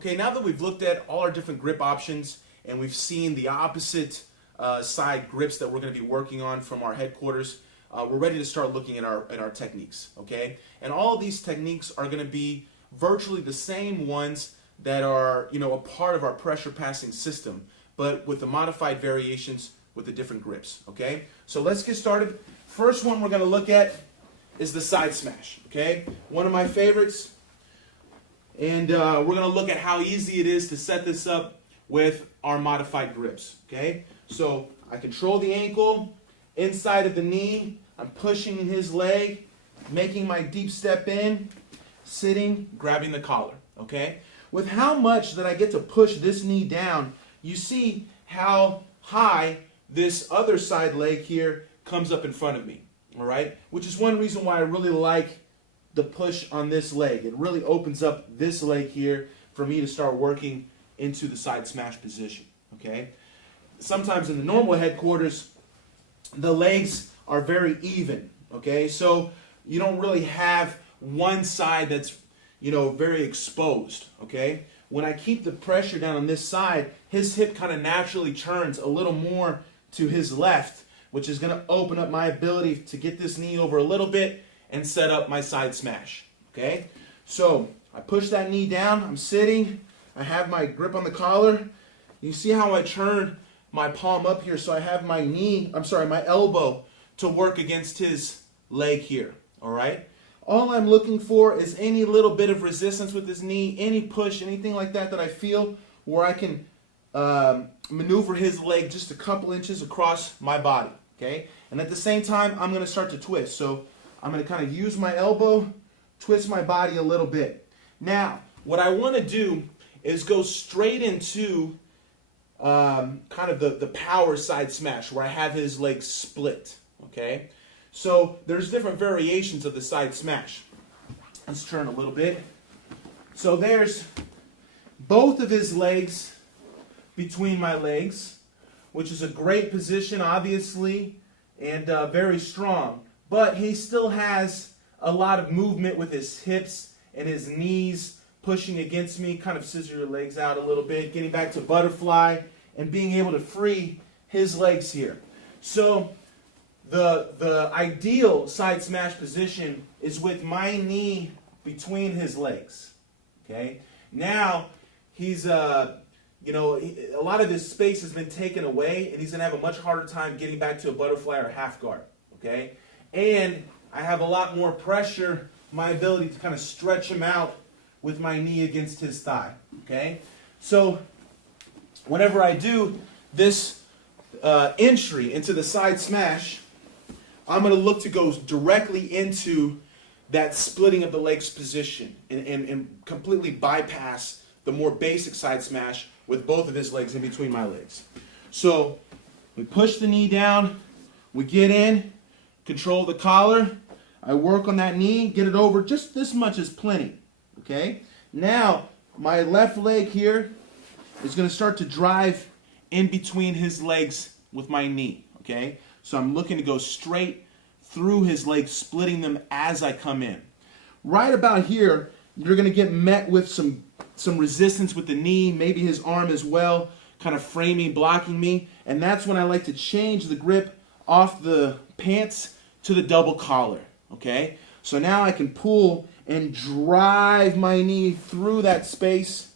Okay, now that we've looked at all our different grip options and we've seen the opposite side grips that we're going to be working on from our headquarters, we're ready to start looking at our techniques, okay? And all of these techniques are going to be virtually the same ones that are, a part of our pressure passing system, but with the modified variations with the different grips, okay? So let's get started. First one we're going to look at is the side smash, okay? One of my favorites. And we're going to look at how easy it is to set this up with our modified grips, okay? So I control the ankle, inside of the knee, I'm pushing his leg, making my deep step in, sitting, grabbing the collar, okay? With how much that I get to push this knee down, you see how high this other side leg here comes up in front of me, all right? Which is one reason why I really like the push on this leg. It really opens up this leg here for me to start working into the side smash position, okay? Sometimes in the normal headquarters, the legs are very even, okay? So you don't really have one side that's, very exposed, okay? When I keep the pressure down on this side, his hip kind of naturally turns a little more to his left, which is going to open up my ability to get this knee over a little bit and set up my side smash, okay? So I push that knee down, I'm sitting, I have my grip on the collar. You see how I turn my palm up here so I have my my elbow to work against his leg here, all right? All I'm looking for is any little bit of resistance with this knee, any push, anything like that that I feel where I can maneuver his leg just a couple inches across my body, okay? And at the same time, I'm going to start to twist. So I'm going to kind of use my elbow, twist my body a little bit. Now, what I want to do is go straight into kind of the power side smash where I have his legs split, okay? So there's different variations of the side smash. Let's turn a little bit. So there's both of his legs between my legs, which is a great position, obviously, and very strong. But he still has a lot of movement with his hips and his knees pushing against me, kind of scissor your legs out a little bit, getting back to butterfly, and being able to free his legs here. So the ideal side smash position is with my knee between his legs, okay? Now, he's, a lot of his space has been taken away, and he's going to have a much harder time getting back to a butterfly or half guard, okay? And I have a lot more pressure, my ability to kind of stretch him out with my knee against his thigh, okay? So whenever I do this entry into the side smash, I'm going to look to go directly into that splitting of the legs position and completely bypass the more basic side smash with both of his legs in between my legs. So we push the knee down, we get in, control the collar, I work on that knee, get it over, just this much is plenty, okay? Now, my left leg here is going to start to drive in between his legs with my knee, okay? So I'm looking to go straight through his legs, splitting them as I come in. Right about here, you're going to get met with some resistance with the knee, maybe his arm as well, kind of framing, blocking me, and that's when I like to change the grip off the pants to the double collar, okay? So now I can pull and drive my knee through that space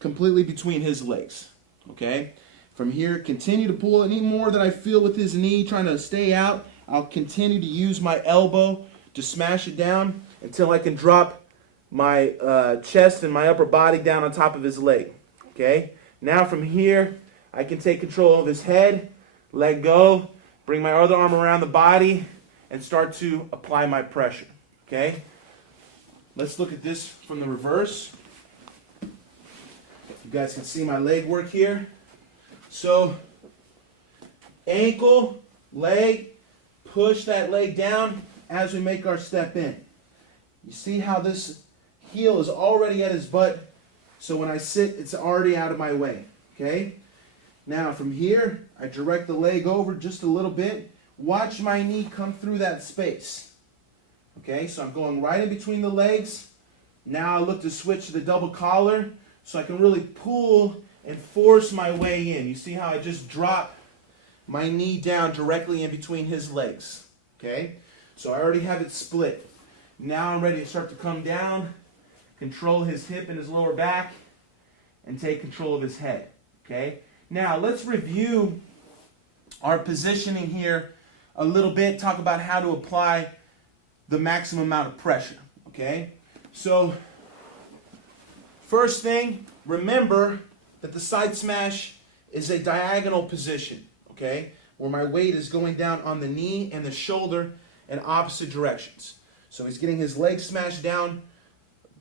completely between his legs, okay? From here, continue to pull any more that I feel with his knee trying to stay out. I'll continue to use my elbow to smash it down until I can drop my chest and my upper body down on top of his leg, okay? Now from here, I can take control of his head, let go, bring my other arm around the body, and start to apply my pressure, okay? Let's look at this from the reverse. You guys can see my leg work here. So, ankle, leg, push that leg down as we make our step in. You see how this heel is already at his butt, so when I sit, it's already out of my way, okay? Now from here, I direct the leg over just a little bit. Watch my knee come through that space. Okay, so I'm going right in between the legs. Now I look to switch to the double collar so I can really pull and force my way in. You see how I just drop my knee down directly in between his legs. Okay? So I already have it split. Now I'm ready to start to come down, control his hip and his lower back, and take control of his head. Okay? Now let's review our positioning here a little bit, talk about how to apply the maximum amount of pressure. Okay? So first thing, remember that the side smash is a diagonal position, okay, where my weight is going down on the knee and the shoulder in opposite directions. So he's getting his leg smashed down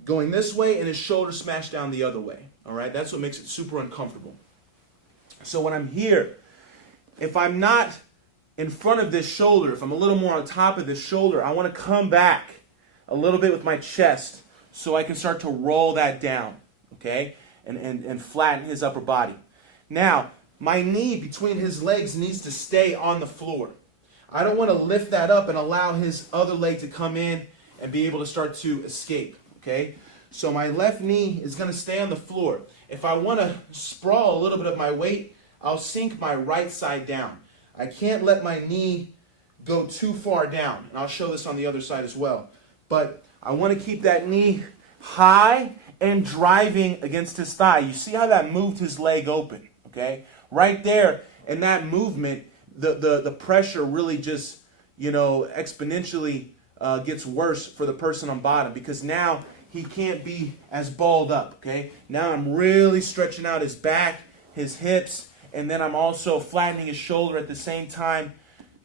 going this way and his shoulder smashed down the other way. All right, that's what makes it super uncomfortable. So when I'm here, if I'm not in front of this shoulder, if I'm a little more on top of this shoulder, I want to come back a little bit with my chest so I can start to roll that down, okay, and flatten his upper body. Now, my knee between his legs needs to stay on the floor. I don't want to lift that up and allow his other leg to come in and be able to start to escape, okay? So my left knee is going to stay on the floor. If I want to sprawl a little bit of my weight, I'll sink my right side down. I can't let my knee go too far down, and I'll show this on the other side as well. But I want to keep that knee high and driving against his thigh. You see how that moved his leg open, okay? Right there, in that movement, the pressure really just, exponentially gets worse for the person on bottom, because now he can't be as balled up, okay? Now I'm really stretching out his back, his hips, and then I'm also flattening his shoulder at the same time.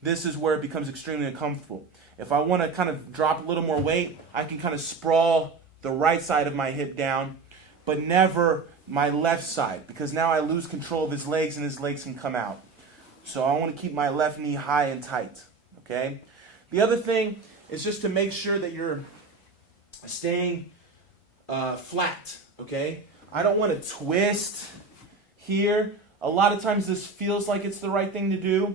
This is where it becomes extremely uncomfortable. If I want to kind of drop a little more weight, I can kind of sprawl the right side of my hip down, but never my left side, because now I lose control of his legs and his legs can come out. So I want to keep my left knee high and tight, okay? The other thing is just to make sure that you're staying flat, okay? I don't want to twist here. A lot of times this feels like it's the right thing to do,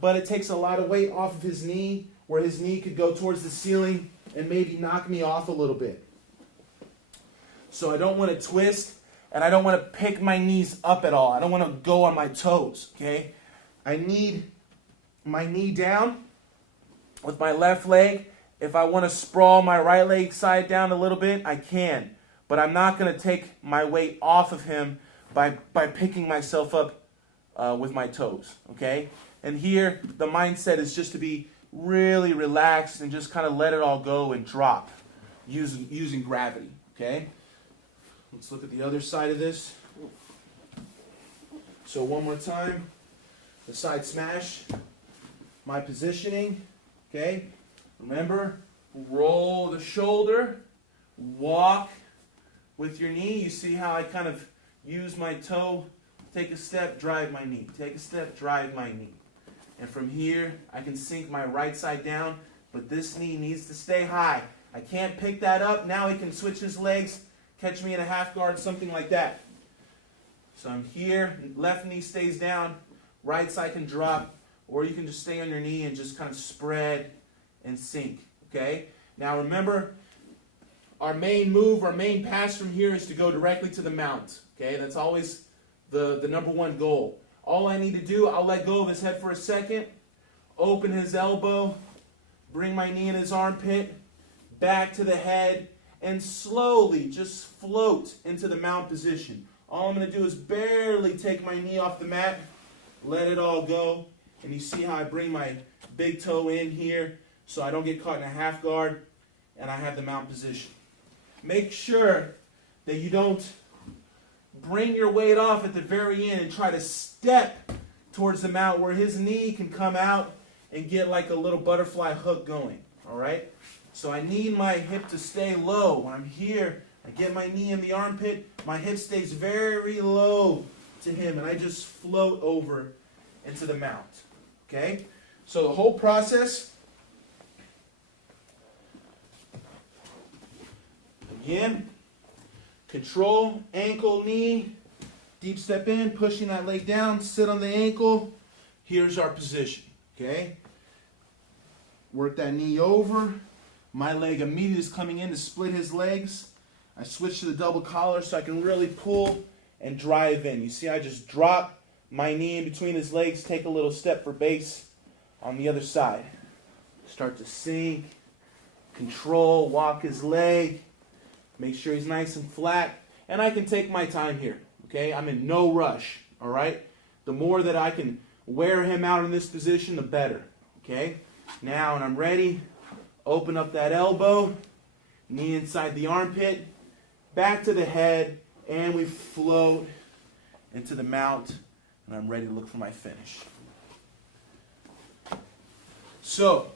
but it takes a lot of weight off of his knee, where his knee could go towards the ceiling and maybe knock me off a little bit. So I don't want to twist, and I don't want to pick my knees up at all. I don't want to go on my toes, okay? I need my knee down with my left leg. If I want to sprawl my right leg side down a little bit, I can. But I'm not going to take my weight off of him by picking myself up with my toes, okay? And here, the mindset is just to be really relaxed and just kind of let it all go and drop using gravity, okay? Let's look at the other side of this. So one more time, the side smash, my positioning, okay? Remember, roll the shoulder, walk with your knee. You see how I kind of use my toe, take a step, drive my knee, take a step, drive my knee. And from here, I can sink my right side down, but this knee needs to stay high. I can't pick that up. Now he can switch his legs, catch me in a half guard, something like that. So I'm here, left knee stays down, right side can drop, or you can just stay on your knee and just kind of spread and sink, okay? Now remember, our main move, our main pass from here is to go directly to the mount, okay? That's always the number one goal. All I need to do, I'll let go of his head for a second, open his elbow, bring my knee in his armpit, back to the head, and slowly just float into the mount position. All I'm going to do is barely take my knee off the mat, let it all go, and you see how I bring my big toe in here so I don't get caught in a half guard, and I have the mount position. Make sure that you don't bring your weight off at the very end and try to step towards the mount where his knee can come out and get like a little butterfly hook going, all right? So I need my hip to stay low. When I'm here, I get my knee in the armpit, my hip stays very low to him, and I just float over into the mount, okay? So the whole process, again, control, ankle, knee, deep step in, pushing that leg down, sit on the ankle. Here's our position, okay? Work that knee over. My leg immediately is coming in to split his legs. I switch to the double collar so I can really pull and drive in. You see, I just drop my knee in between his legs, take a little step for base on the other side. Start to sink, control, walk his leg, make sure he's nice and flat, and I can take my time here, okay? I'm in no rush, all right? The more that I can wear him out in this position, the better, okay? Now, when I'm ready, open up that elbow, knee inside the armpit, back to the head, and we float into the mount, and I'm ready to look for my finish. So,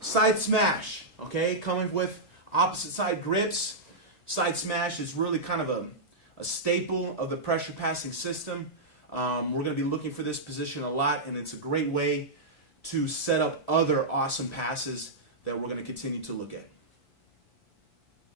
side smash, okay? Coming with opposite side grips. Side smash is really kind of a staple of the pressure passing system. We're going to be looking for this position a lot, and it's a great way to set up other awesome passes that we're going to continue to look at.